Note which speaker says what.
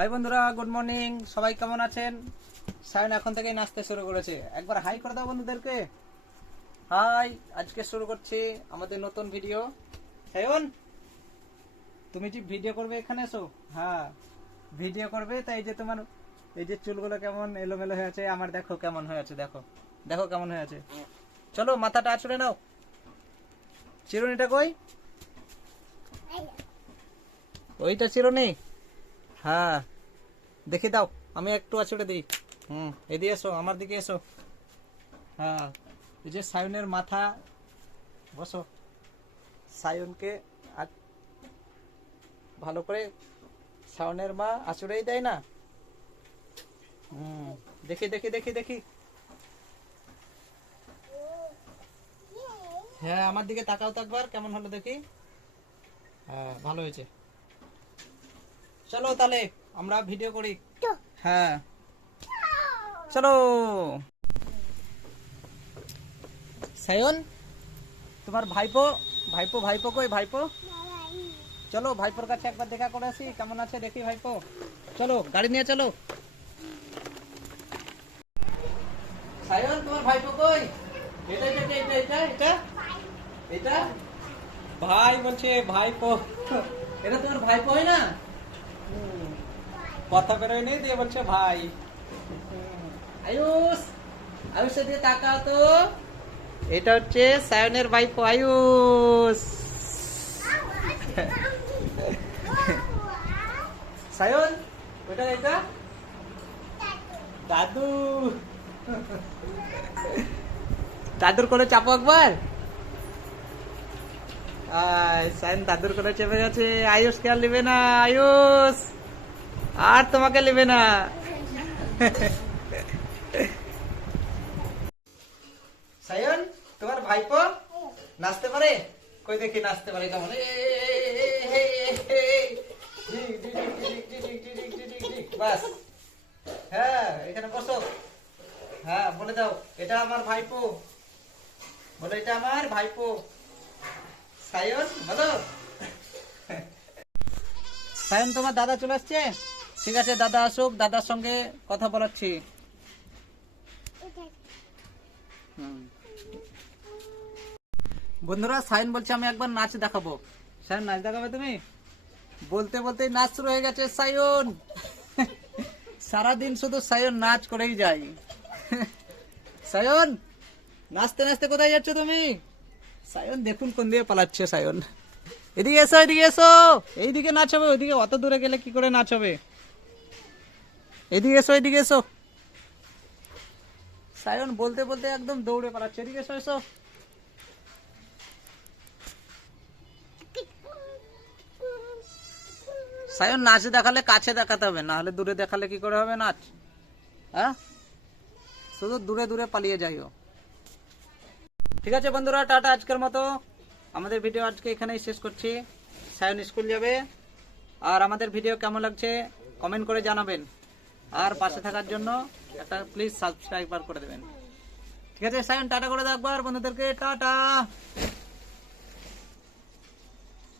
Speaker 1: High বন্ধুরা good morning সবাই কেমন আছেন? সায়ন এখন থেকেই নাচতে শুরু করেছে। একবার হাই করে দাও বন্ধুদেরকে। হাই আজকে শুরু করছি আমাদের নতুন ভিডিও সায়ন তুমি যে ভিডিও করবে এখানে এসো। হ্যাঁ ভিডিও করবে তাই এই যে তোমার এই যে চুলগুলো কেমন এলোমেলো হয়ে আছে আমার দেখো কেমন হয়ে আছে দেখো। দেখো কেমন হয়ে আছে। চলো মাথাটা আছড়ে নাও। চিরুনিটা কই? ওইটা চিরুনি? হ্যাঁ। দেখি দাও, আমি একটু আছড়ে দিই। হুম, এদিকে এসো, আমার দিকে এসো। হ্যাঁ এই যে সায়নের মাথা, বসো। সায়নকে ভালো করে সায়নের মা আছড়েই দেয় না? হুম, দেখি দেখি দেখি দেখি। হ্যাঁ আমার দিকে তাকাও তো কেমন হলো দেখি? হ্যাঁ ভালো হয়েছে। চলো তাহলে আমরা ভিডিও করি। হ্যাঁ। চলো। সায়ন তোমার ভাইপো ভাইপো ভাইপো কই ভাইপো? চলো ভাইপোর কাছে একবার দেখা করে আসি কেমন আছে দেখি ভাইপো। চলো গাড়ি নিয়ে চলো। সায়ন তোমার ভাইপো কই? এটা এটা এটা এটা? এটা? এটা? ভাই বলছে ভাইপো। এটা তোমার ভাইপো হয় না। কথা বেরোয় নেই দিয়ে বলছে ভাই। আয়ুষ আয়ুষের তাকাও তো। এটা হচ্ছে সায়নের আয়ুষ। সায়ন ওটা এটা? দাদু। দাদুর কোলে চাপো একবার। সাইন দাদুর করে চেপে গেছে আয়ুষ আর নেবে না, আয়ুষ। আর তোমাকে নেবে না। সায়ন, তোমার ভাইপো নাচতে পারে? কই দেখি নাচতে পারে কেমন? বাস। হ্যাঁ এখানে বসো। হ্যাঁ বলে দাও, এটা আমার ভাইপো। বলে, এটা আমার ভাইপো। সায়ন সায়ন, তোমার দাদা চলে আসছে? ঠিক আছে, দাদা আসুক, দাদার সঙ্গে কথা বলাচ্ছি। বন্ধুরা, সায়ন বলছে আমি একবার নাচ দেখাবো। সায়ন, নাচ দেখাবে তুমি? বলতে বলতে নাচ শুরু হয়ে গেছে, সায়ন। সারাদিন শুধু সায়ন নাচ করেই যায়। সায়ন, নাচতে নাচতে কোথায় যাচ্ছ তুমি? সায়ন, দেখুন কোন দিকে পালাচ্ছে সায়ন। এদিকে এসো এদিকে এসো। এইদিকে নাচ হবে ওইদিকে অত দূরে গেলে কি করে নাচ হবে এদিকে এসো এদিকে এসো। সায়ন বলতে বলতে একদম দৌড়ে পালাচ্ছে। এদিকে এসো এসো। সায়ন, নাচ দেখালে কাছে দেখাতে হবে, না হলে দূরে দেখালে কি করে হবে নাচ? হ্যাঁ? শুধু দূরে দূরে পালিয়ে যাইও। ঠিক আছে বন্ধুরা, টাটা আজকের মতো। আমাদের ভিডিও আজকে এখানেই শেষ করছি। সায়ন স্কুল যাবে। আর আমাদের ভিডিও কেমন লাগছে কমেন্ট করে জানাবেন। আর পাশে থাকার জন্য একটা প্লিজ সাবস্ক্রাইবার করে দেবেন। ঠিক আছে, সায়ন, টাটা করে দাও আর বন্ধুদেরকে। টাটা!